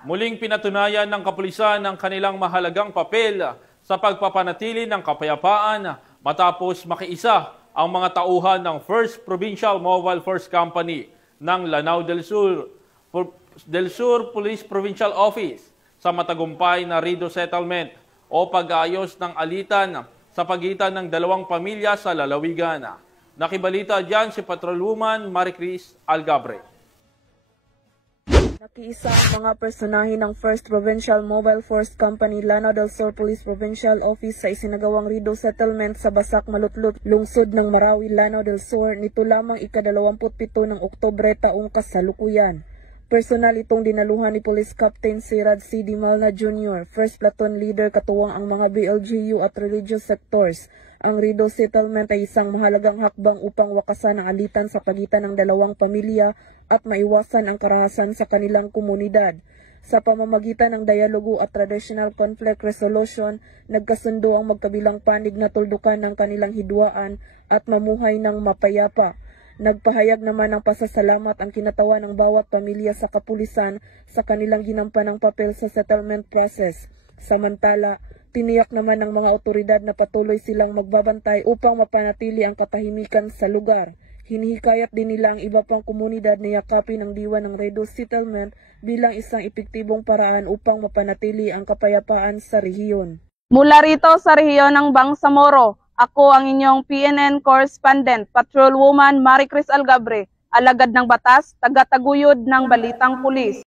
Muling pinatunayan ng kapulisan ang kanilang mahalagang papel sa pagpapanatili ng kapayapaan matapos makiisa ang mga tauhan ng 1st Provincial Mobile Force Company ng Lanao del Sur Police Provincial Office sa matagumpay na Rido Settlement o pag-aayos ng alitan sa pagitan ng dalawang pamilya sa lalawigan. Nakibalita dyan si Patrolwoman Maricris Algabre. Nakiisa ang mga personahe ng 1st Provincial Mobile Force Company Lanao del Sur Police Provincial Office sa isinagawang Rido Settlement sa Basak Malutlut, lungsod ng Marawi, Lanao del Sur nito lamang ika-27 ng Oktubre taong kasalukuyan. Personal itong dinaluhan ni Police Captain Sirad C. Di Malna Jr., 1st Platoon Leader katuwang ang mga BLGU at religious sectors. Ang Rido Settlement ay isang mahalagang hakbang upang wakasan ang alitan sa pagitan ng dalawang pamilya at maiwasan ang karahasan sa kanilang komunidad. Sa pamamagitan ng dialogo at traditional conflict resolution, nagkasundo ang magkabilang panig na tuldukan ng kanilang hidwaan at mamuhay ng mapayapa. Nagpahayag naman ng pasasalamat ang kinatawan ng bawat pamilya sa kapulisan sa kanilang ginampanang papel sa settlement process. Samantala, tiniyak naman ng mga otoridad na patuloy silang magbabantay upang mapanatili ang katahimikan sa lugar. Hinihikayat din nila ang iba pang komunidad na yakapin ang diwa ng Rido Settlement bilang isang epektibong paraan upang mapanatili ang kapayapaan sa rehiyon. Mula rito sa rehiyon ng Bangsamoro, ako ang inyong PNN Correspondent, Patrolwoman Maricris Algabre, alagad ng batas, tagataguyod ng Balitang Pulis.